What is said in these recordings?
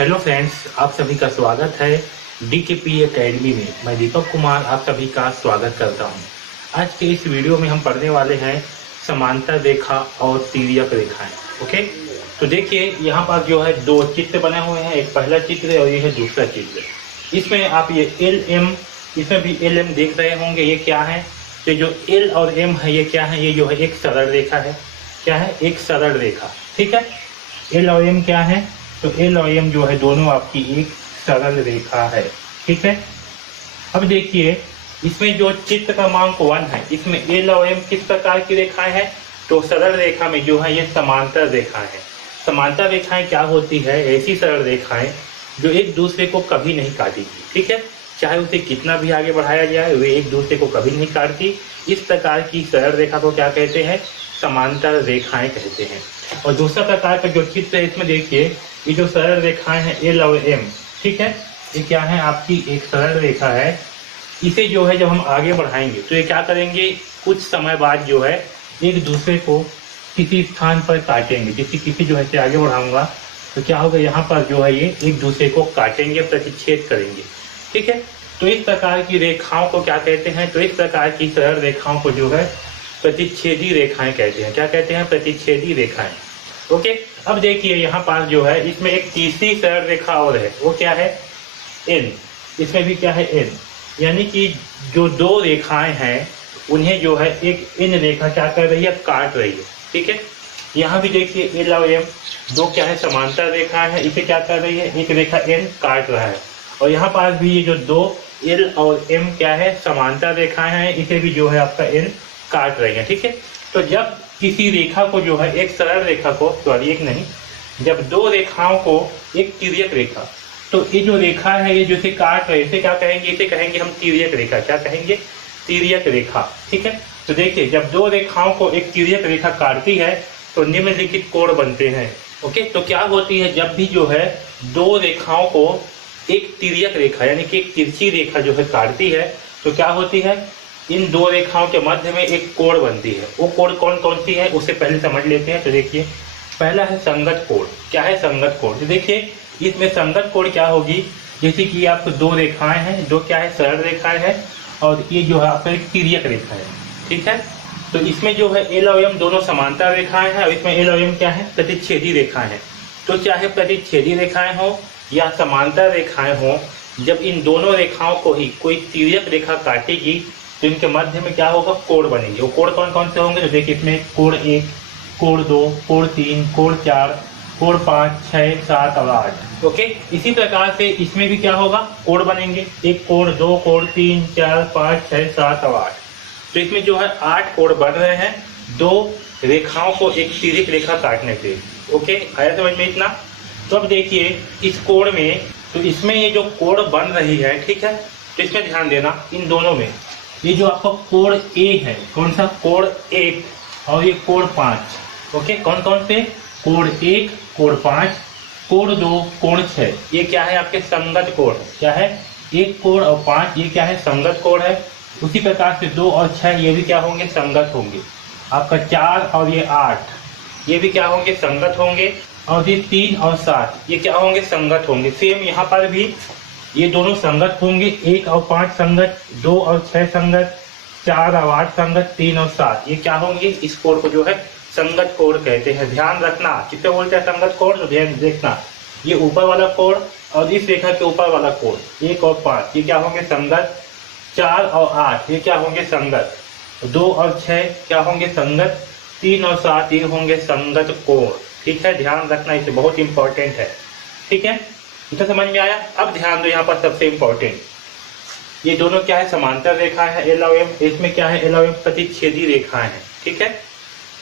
Hello friends, आप सभी का स्वागत है डीकेपी एकेडमी में। मैं दीपक कुमार आप सभी का स्वागत करता हूं। आज के इस वीडियो में हम पढ़ने वाले हैं समांतर रेखा और तिर्यक रेखाएं। ओके, तो देखिए यहाँ पर जो है दो चित्र बने हुए हैं, एक पहला चित्र और ये है दूसरा चित्र। इसमें आप ये एल एम, इसमें भी एल एम देख रहे होंगे। ये क्या है? ये जो एल और एम है ये क्या है? ये जो है एक सरल रेखा है। क्या है? एक सरल रेखा। ठीक है, एल और एम क्या है? तो एल और एम जो है दोनों आपकी एक सरल रेखा है। ठीक है, अब देखिए इसमें जो चित्र क्रमांक 1 है, इसमें एल और एम किस प्रकार की रेखाएं हैं? तो सरल रेखा में जो है ये समांतर रेखाएं हैं। समांतर रेखाएं क्या होती है? ऐसी सरल रेखाएं जो एक दूसरे को कभी नहीं काटेगी। ठीक है, चाहे उसे कितना भी आगे बढ़ाया जाए वे एक दूसरे को कभी नहीं काटती। इस प्रकार की सरल रेखा को क्या कहते हैं? समांतर रेखाएं कहते हैं। और दूसरा प्रकार का जो चित्र है इसमें देखिए ये जो सरल रेखाएं हैं एल और एम, ठीक है, ये क्या है? आपकी एक सरल रेखा है। इसे जो है जब हम आगे बढ़ाएंगे तो ये क्या करेंगे? कुछ समय बाद जो है एक दूसरे को किसी स्थान पर काटेंगे। किसी जो है से आगे बढ़ाऊंगा तो क्या होगा? यहाँ पर जो है ये एक दूसरे को काटेंगे, प्रतिच्छेद करेंगे। ठीक है, तो इस प्रकार की रेखाओं को क्या कहते हैं? तो इस प्रकार की सरल रेखाओं को जो है प्रतिच्छेदी रेखाएं कहते हैं। क्या कहते हैं? प्रतिच्छेदी रेखाएं। ओके, अब देखिए यहाँ पास जो है इसमें एक तीसरी सरल रेखा और है, वो क्या है? एन। इसमें भी क्या है? एन। यानी कि जो दो रेखाएं हैं उन्हें जो है एक इन रेखा क्या कर रही है? काट रही है। ठीक है, यहाँ भी देखिए एल और एम दो क्या है? समांतर रेखाएं हैं। इसे क्या कर रही है? एक रेखा एन काट रहा है। और यहाँ पास भी ये जो दो एल और एम क्या है? समांतर रेखाएं हैं। इसे भी जो है आपका एन काट रही है। ठीक है, तो जब किसी रेखा को जो है एक सरल रेखा को, सॉरी एक नहीं, जब दो रेखाओं को एक तिर्यक रेखा, तो ये जो रेखा है ये जो इसे काट रहे, इसे क्या कहेंगे? इसे कहेंगे हम तिर्यक रेखा। क्या कहेंगे? तिर्यक रेखा। ठीक है, तो देखिए जब दो रेखाओं को एक तिर्यक रेखा काटती है तो निम्नलिखित कोण बनते हैं। ओके, तो क्या होती है? जब भी जो है दो रेखाओं को एक तिर्यक रेखा यानी कि एक तिरछी रेखा जो है काटती है तो क्या होती है? इन दो रेखाओं के मध्य में एक कोण बनती है। वो कोण कौन कौन सी है उसे पहले समझ लेते हैं। तो देखिए पहला है संगत कोण। क्या है संगत कोण? तो देखिए इसमें संगत कोण क्या होगी? जैसे कि आपको दो रेखाएं हैं, दो क्या है? सरल रेखाएं हैं, और ये जो है आपका एक तिर्यक रेखा है। ठीक है, तो इसमें जो है एल और एम दोनों समांतर रेखाएं हैं और इसमें एल और एम क्या है? प्रतिच्छेदी रेखाएं हैं। तो चाहे प्रतिच्छेदी रेखाएं हो या समांतर रेखाएं हो, जब इन दोनों रेखाओं को ही कोई तिर्यक रेखा काटेगी तो इनके मध्य में क्या होगा? कोण बनेंगे। वो कोण कौन कौन से होंगे? तो देखिए इसमें कोण 1, कोण 2, कोण 3, कोण 4, कोण 5, 6, 7 और 8। ओके, इसी प्रकार से इसमें भी क्या होगा? कोण बनेंगे। एक कोण, दो कोण, 3, 4, 5, 6, 7 और 8। तो इसमें जो है 8 कोण बन रहे हैं दो रेखाओं को एक तिर्यक रेखा काटने से। ओके, आया समझ में इतना? तो अब देखिए इस कोण में, तो इसमें ये जो कोण बन रही है, ठीक है, तो इसमें ध्यान देना इन दोनों में ये जो आपका कोण ए है, कौन सा? कोण 1 और ये कोण 5। ओके, कौन कौन से? कोण 1, कोण 5, कोण 2, कोण 6। ये क्या है? आपके संगत कोण। क्या है? 1 कोण और 5 ये क्या है? संगत कोण है। उसी प्रकार से 2 और 6 ये भी क्या होंगे? संगत होंगे। आपका 4 और ये 8 ये भी क्या होंगे? संगत होंगे। और ये 3 और 7 ये क्या होंगे? संगत होंगे। सेम यहाँ पर भी ये दोनों संगत होंगे। 1 और 5 संगत, 2 और 6 संगत, 4 और 8 संगत, 3 और 7 ये क्या होंगे? इस कोण को जो है संगत कोण कहते हैं। ध्यान रखना किसे बोलते हैं संगत कोण? तो ध्यान देखना ये ऊपर वाला कोण और इस रेखा के ऊपर वाला कोण 1 और 5 ये क्या होंगे? संगत। 4 और 8 ये क्या होंगे? संगत। 2 और 6 क्या होंगे? संगत। 3 और 7 ये होंगे संगत कोण। ठीक है, ध्यान रखना, इसे बहुत इंपॉर्टेंट है। ठीक है, इतना समझ में आया? अब ध्यान दो यहाँ पर सबसे इंपॉर्टेंट, ये दोनों क्या है? समांतर रेखा है एल और एम। इसमें क्या है? एल और एम प्रतिच्छेदी रेखाएं हैं। ठीक है,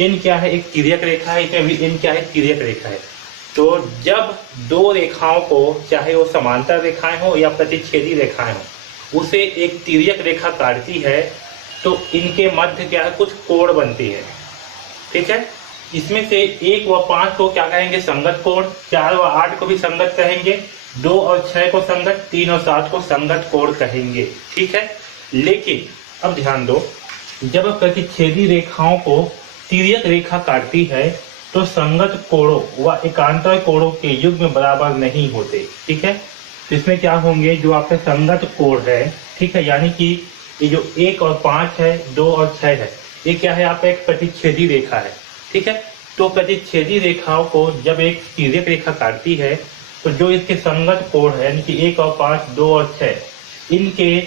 इन क्या है? एक तिर्यक रेखा है। इसमें भी इन क्या है? तिर्यक रेखा है। तो जब दो रेखाओं को, चाहे वो समांतर रेखाएं हो या प्रतिच्छेदी रेखाएं हो, उसे एक तिर्यक रेखा काटती है तो इनके मध्य क्या है? कुछ कोण बनती है। ठीक है, इसमें से 1 व 5 को क्या कहेंगे? संगत कोण। 4 व 8 को भी संगत कहेंगे। 2 और 6 को संगत, 3 और 7 को संगत कोण कहेंगे। ठीक है, लेकिन अब ध्यान दो, जब प्रतिच्छेदी रेखाओं को तिर्यक रेखा काटती है तो संगत कोणों व एकांतर कोणों के युग्म बराबर नहीं होते। ठीक है, तो इसमें क्या होंगे, जो आपके संगत कोण है, ठीक है, यानी कि ये जो 1 और 5 है, 2 और 6 है, ये क्या है, आपका एक प्रतिच्छेदी रेखा है। ठीक है, तो प्रतिच्छेदी रेखाओं को जब एक तिर्यक रेखा काटती है तो जो इसके संगत कोण है, यानी कि 1 और 5, 2 और 6, इनके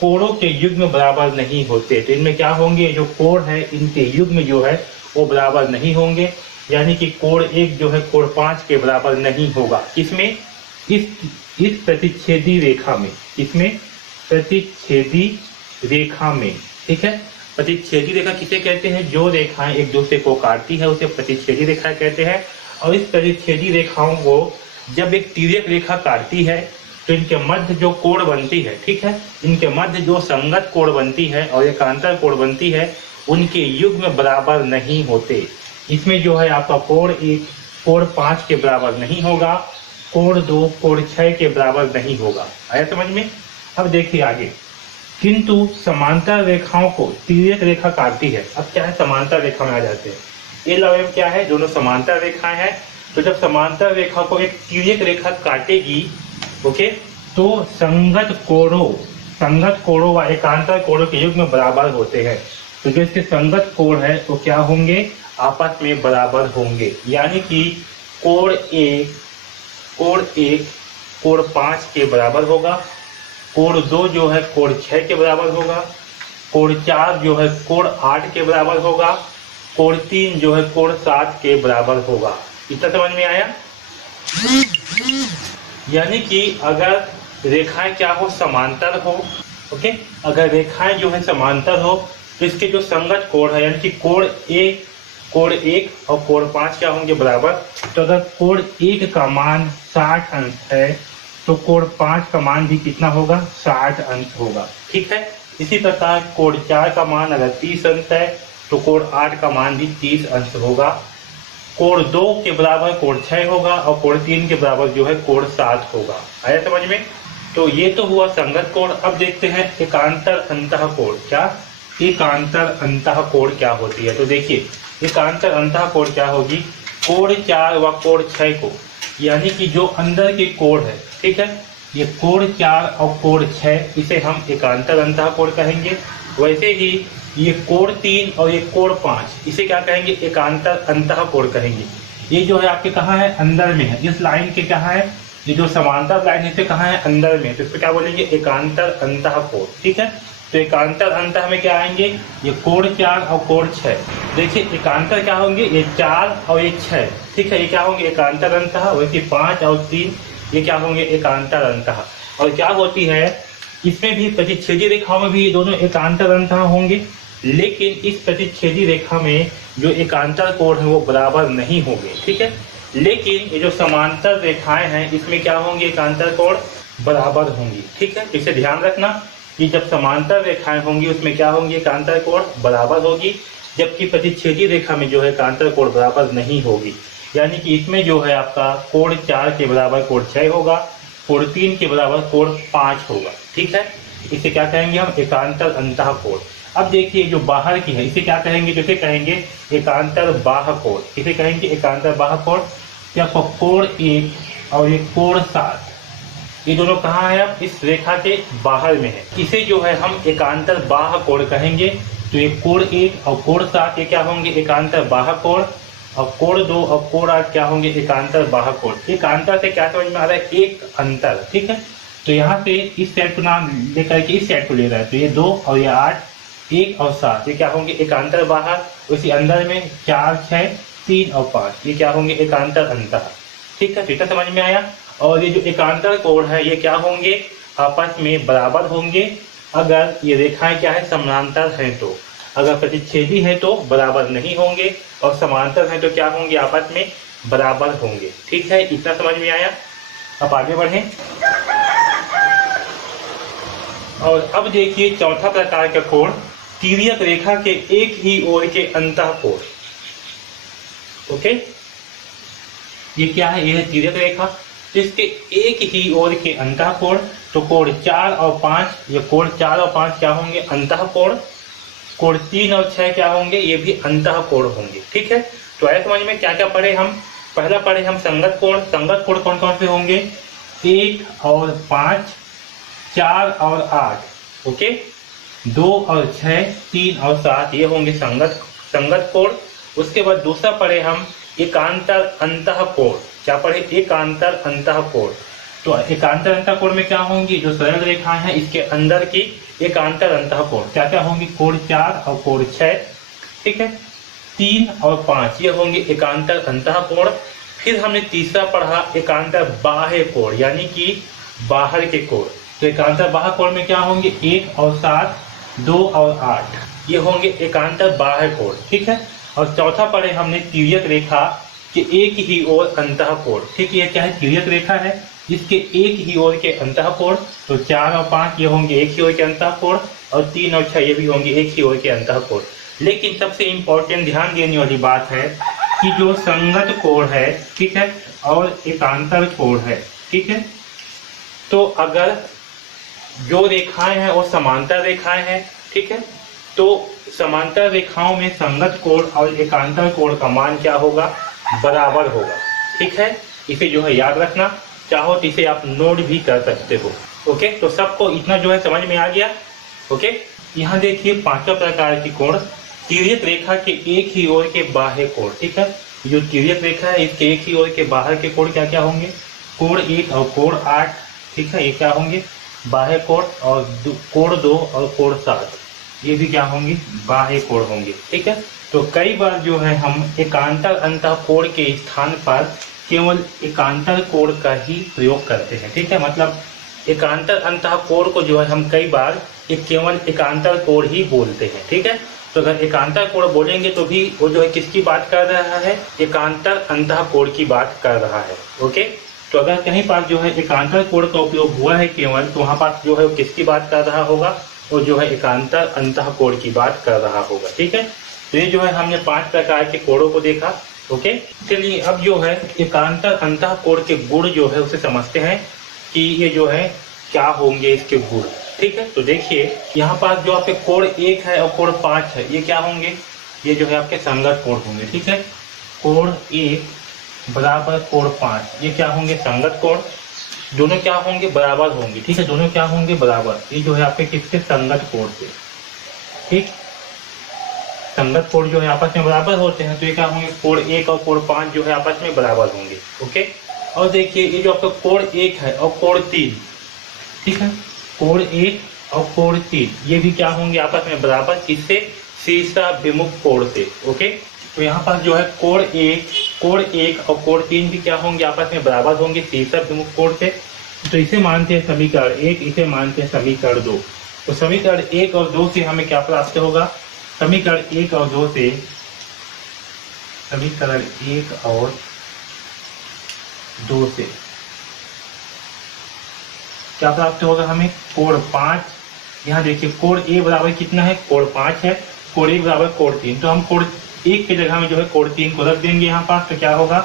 कोणों के युग्म बराबर नहीं होते। तो इनमें क्या होंगे, जो कोण है इनके युग्म जो है वो बराबर नहीं होंगे, यानी कि कोण 1 जो है कोण 5 के बराबर नहीं होगा। इसमें इस प्रतिच्छेदी रेखा में, इसमें प्रतिच्छेदी रेखा में, ठीक है, प्रतिच्छेदी रेखा किसे कहते हैं, जो रेखाएं एक दूसरे को काटती है उसे प्रतिच्छेदी रेखा कहते हैं। और इस प्रतिच्छेदी रेखाओं को जब एक तिर्यक रेखा काटती है तो इनके मध्य जो कोण बनती है, ठीक है, इनके मध्य जो संगत कोण बनती है और एकांतर कोण बनती है, उनके युग्म बराबर नहीं होते। इसमें जो है आपका कोण 1 कोण 5 के बराबर नहीं होगा, कोण 2 कोण 6 के बराबर नहीं होगा। आया समझ में? अब देखिए आगे, किंतु समांतर रेखाओं को तिर्यक रेखा काटती है। अब क्या है, समांतर रेखा में आ जाते हैं। ये लव क्या है, दोनों समांतर रेखाएं हैं। तो जब समांतर रेखा को एक तिर्यक रेखा काटेगी, ओके, तो संगत कोणों व एकांतर कोणों के युग्म बराबर होते हैं। तो जो इसके संगत कोण है वो क्या होंगे, आपस में बराबर होंगे, यानी कि कोण 1 कोण 5 के बराबर होगा, कोण 2 जो है कोण 6 के बराबर होगा, कोण 4 जो है कोण 8 के बराबर होगा, कोण 3 जो है कोण 7 के बराबर होगा। इतना समझ में आया? यानी कि अगर रेखाएं क्या हो, समांतर हो, ओके, अगर रेखाएं जो है समांतर हो तो इसके जो संगत कोण है, यानी कि कोण 1 और कोण 5 क्या होंगे, बराबर। तो अगर कोण 1 का मान 60 अंश है तो कोण 5 का मान भी कितना होगा, 60 अंश होगा। ठीक है, इसी प्रकार कोण 4 का मान अगर 30 अंश है तो कोण 8 का मान भी 30 अंश होगा। कोण 2 के बराबर कोण 6 होगा और कोण 3 के बराबर जो है कोण 7 होगा। आया समझ में? तो ये तो हुआ संगत कोण। अब देखते हैं एकांतर अंतः कोण। क्या एकांतर अंतः कोण क्या होती है? तो देखिए एकांतर अंतः कोण क्या होगी, कोण 4 व कोण 6 को, यानी कि जो अंदर के कोण है, ठीक है, ये कोण 4 और कोण 6 इसे हम एकांतर अंतः कोण कहेंगे। वैसे ही ये कोण 3 और ये कोण 5 इसे क्या कहेंगे, एकांतर अंतः कोण कहेंगे। ये जो है आपके कहाँ है, अंदर में है, इस लाइन के कहाँ है, ये जो समांतर लाइन है कहाँ है, अंदर में, तो इसको क्या बोलेंगे, एकांतर अंतः कोण। ठीक है, तो एकांतर अंतः में क्या आएंगे, ये कोण 4 और कोण 6। देखिए एकांतर क्या होंगे, ये 4 और ये 6, ठीक है, ये क्या होंगे एकांतर अंतः। वैसे 5 और 3 ये क्या होंगे, एकांतर अंतः। और क्या होती है, इसमें भी प्रतिच्छेदी रेखाओं में भी ये दोनों एकांतर अंतः होंगे, लेकिन इस प्रतिच्छेदी रेखा में जो एकांतर कोण है वो बराबर नहीं होंगे। ठीक है, लेकिन ये जो समांतर रेखाएं हैं इसमें क्या होंगे, एकांतर कोण बराबर होंगी। ठीक है, इसे ध्यान रखना कि जब समांतर रेखाएं होंगी उसमें क्या होंगी, एकांतर कोण बराबर होगी, जबकि प्रतिच्छेदी रेखा में जो है एकांतर कोण बराबर नहीं होगी। यानी कि इसमें जो है आपका कोण 4 के बराबर कोण 6 होगा, कोण 3 के बराबर कोण 5 होगा। ठीक है, इसे क्या कहेंगे हम, एकांतर अंतः कोण। अब देखिए जो बाहर की है इसे क्या कहेंगे, जैसे कहेंगे एकांतर बाह्य कोण, इसे कहेंगे एकांतर बाह्य कोण। क्या कोण 1 और ये कोण 7 ये दोनों कहाँ है, अब इस रेखा के बाहर में है, इसे जो है हम एकांतर बाह्य कोण कहेंगे। तो ये कोण 1 और कोण 7 ये क्या होंगे, एकांतर बाह्य कोण, और कोण 2 और कोण 8 क्या होंगे, एकांतर बाह्य कोण। एकांतर से क्या समझ में आ रहा है, एक अंतर। ठीक है, तो यहाँ से इस सेट को नाम लेकर के इस सेट को ले रहा है, तो ये 2 और ये 8, 1 और 7 ये क्या होंगे, एकांतर बाहर। उसी अंदर में 4, 6, 3 और 5 ये क्या होंगे, एकांतर अंतः। ठीक है, ठीक है, समझ में आया। और ये जो एकांतर कोण है ये क्या होंगे, आपस में बराबर होंगे अगर ये रेखाएं क्या है, समांतर हैं तो। अगर प्रतिच्छेदी है तो बराबर नहीं होंगे, और समांतर है तो क्या होंगे, आपस में बराबर होंगे। ठीक है, इतना समझ में आया। अब आगे बढ़ें और अब देखिए चौथा प्रकार का कोण, तिर्यक रेखा के एक ही ओर के अंतः कोण। ओके, ये क्या है, ये है तिर्यक रेखा, इसके एक ही ओर के अंतः कोण। तो कोण 4 और 5 ये कोण 4 और 5 क्या होंगे, अंतः कोण। कोण 3 और 6 क्या होंगे, ये भी अंतः कोण होंगे। ठीक है, तो आया समझ में क्या क्या पढ़े हम? पहला पढ़े हम संगत कोण। संगत कोण कौन कौन से होंगे? 1 और 5, 4 और 8, ओके, 2 और 6, 3 और 7, ये होंगे संगत कोण। उसके बाद दूसरा पढ़े हम एकांतर अंतः कोण। क्या पढ़े? एकांतर अंतः कोण। तो एकांतर अंतः कोण में क्या होंगी? जो सरल रेखाएं हैं इसके अंदर की एकांतर अंतः कोण क्या क्या होंगी? कोण 4 और कोण 6, ठीक है, 3 और 5, ये होंगे एकांतर अंतः कोण। फिर हमने तीसरा पढ़ा एकांतर बाह्य कोण, यानी कि बाहर के कोण। तो एकांतर बाह्य कोण में क्या होंगे? 1 और 7, 2 और 8, ये होंगे एकांतर बाह्य कोण, ठीक है। और चौथा पढ़े हमने तिर्यक रेखा के एक ही ओर अंतः कोण, ठीक है। ये क्या है? तिर्यक रेखा है, इसके एक ही ओर के अंतः कोण। तो 4 और 5 ये होंगे एक ही ओर के अंतः कोण, और 3 और 6 ये भी होंगे एक ही ओर के अंतः कोण। लेकिन सबसे इंपॉर्टेंट ध्यान देने वाली बात है कि जो संगत कोण है, ठीक है, और एकांतर कोण है, ठीक है, तो अगर जो रेखाएं हैं वो समांतर रेखाएं हैं, ठीक है, तो समांतर रेखाओं में संगत कोण और एकांतर कोण का मान क्या होगा? बराबर होगा, ठीक है। इसे जो है याद रखना, चाहो तो इसे आप नोट भी कर सकते हो, ओके। तो सबको इतना जो है समझ में आ गया, ओके। यहाँ देखिए पांचों प्रकार की कोण। तिर्यक रेखा के एक ही ओर के बाह्य कोण, ठीक है, जो तिर्यक रेखा है इसके एक ही ओर के बाहर के कोण क्या क्या होंगे? कोण 1 और कोण 8, ठीक है, ये क्या होंगे? बाह्य कोण। और कोण 2 और कोण 7, ये भी क्या होंगे? बाह्य कोण होंगे, ठीक है। तो कई बार जो है हम एकांतर अंतः कोण के स्थान पर केवल एकांतर कोण का ही प्रयोग करते हैं, ठीक है। मतलब एकांतर अंतः कोण को जो है हम कई बार केवल एकांतर कोण ही बोलते हैं, ठीक है। तो अगर एकांतर कोण बोलेंगे तो भी वो जो है किसकी बात कर रहा है? एकांतर अंतः कोण की बात कर रहा है, ओके। तो अगर कहीं पर जो है एकांतर कोण का उपयोग हुआ है केवल, तो वहां पर जो है वो किसकी बात कर रहा होगा? वो जो है एकांतर अंतः कोण की बात कर रहा होगा, ठीक है। तो ये जो है हमने 5 प्रकार के कोणों को देखा, ओके। चलिए अब जो है एकांतर अंतः कोण के गुण जो है उसे समझते हैं कि ये जो है क्या होंगे इसके गुण, ठीक है। तो देखिए यहाँ पर जो आपके कोण 1 है और कोण 5 है, ये क्या होंगे? ये जो है आपके संगत कोण होंगे, ठीक है। कोण 1 बराबर कोण 5, ये क्या होंगे? संगत कोण। दोनों क्या होंगे? बराबर होंगे, ठीक है, दोनों क्या होंगे? बराबर। ये जो है आपके किससे? संगत कोण से, ठीक। संगत कोण जो है आपस में बराबर होते हैं, तो ये क्या होंगे? कोण 1 और कोण 5 जो है आपस में बराबर होंगे, ओके। और देखिए ये जो आपका कोण 1 है और कोण 3, ठीक है, कोण 1 और कोण 3 ये भी क्या होंगे? आपस में बराबर। किससे? शीर्षाभिमुख कोण से, ओके। तो यहाँ पर जो है कोण 1 और कोण 3 भी क्या होंगे? आपस में बराबर होंगे शीर्षाभिमुख कोण से। तो इसे मानते हैं समीकरण 1, इसे मानते हैं समीकरण 2। तो समीकरण 1 और 2 से हमें क्या प्राप्त होगा? समीकरण 1 और 2 से, समीकरण 1 और 2 से क्या प्राप्त होगा हमें? कोण 5। यहाँ देखिए कोण ए बराबर कितना है? कोण 5 है। कोण 1 बराबर कोण 3, तो हम कोण 1 की जगह में जो है कोण 3 को रख देंगे यहाँ पास। तो क्या होगा?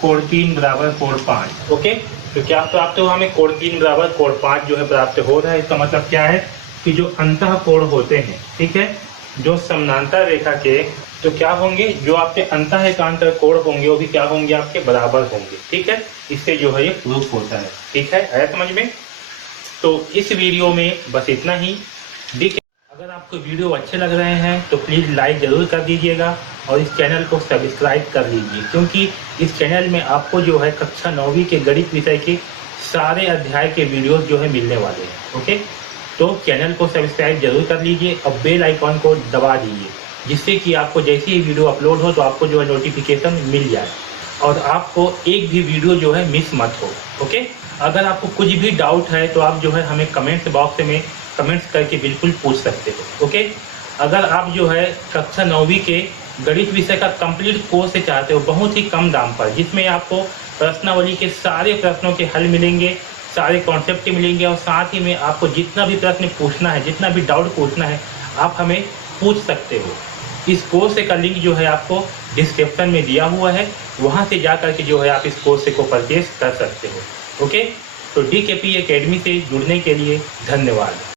कोण 3 बराबर कोण 5, ओके। तो क्या प्राप्त होगा हमें? कोण 3 बराबर कोण 5 जो है प्राप्त हो रहा है। इसका मतलब क्या है कि जो अंतः कोण होते हैं, ठीक है, जो समानांतर रेखा के, तो क्या होंगे? जो आपके अंतः एकांतर कोण होंगे वो भी क्या होंगे? आपके बराबर होंगे, ठीक है। इससे जो है ये प्रूफ होता है, ठीक है। आया समझ में? तो इस वीडियो में बस इतना ही। अगर आपको वीडियो अच्छे लग रहे हैं तो प्लीज़ लाइक ज़रूर कर दीजिएगा और इस चैनल को सब्सक्राइब कर लीजिए, क्योंकि इस चैनल में आपको जो है कक्षा 9वीं के गणित विषय के सारे अध्याय के वीडियोस जो है मिलने वाले हैं, ओके। तो चैनल को सब्सक्राइब जरूर कर लीजिए और बेल आइकॉन को दबा दीजिए, जिससे कि आपको जैसे ही वीडियो अपलोड हो तो आपको जो है नोटिफिकेशन मिल जाए और आपको एक भी वीडियो जो है मिस मत हो, ओके। अगर आपको कुछ भी डाउट है तो आप जो है हमें कमेंट्स बॉक्स में कमेंट्स करके बिल्कुल पूछ सकते हो, ओके। अगर आप जो है कक्षा 9वीं के गणित विषय का कंप्लीट कोर्स चाहते हो बहुत ही कम दाम पर, जिसमें आपको प्रश्नावली के सारे प्रश्नों के हल मिलेंगे, सारे कॉन्सेप्ट मिलेंगे और साथ ही में आपको जितना भी प्रश्न पूछना है, जितना भी डाउट पूछना है, आप हमें पूछ सकते हो। इस कोर्स का लिंक जो है आपको डिस्क्रिप्शन में दिया हुआ है, वहाँ से जा करके जो है आप इस कोर्स को परचेज कर सकते हो, ओके। तो DKP एकेडमी से जुड़ने के लिए धन्यवाद।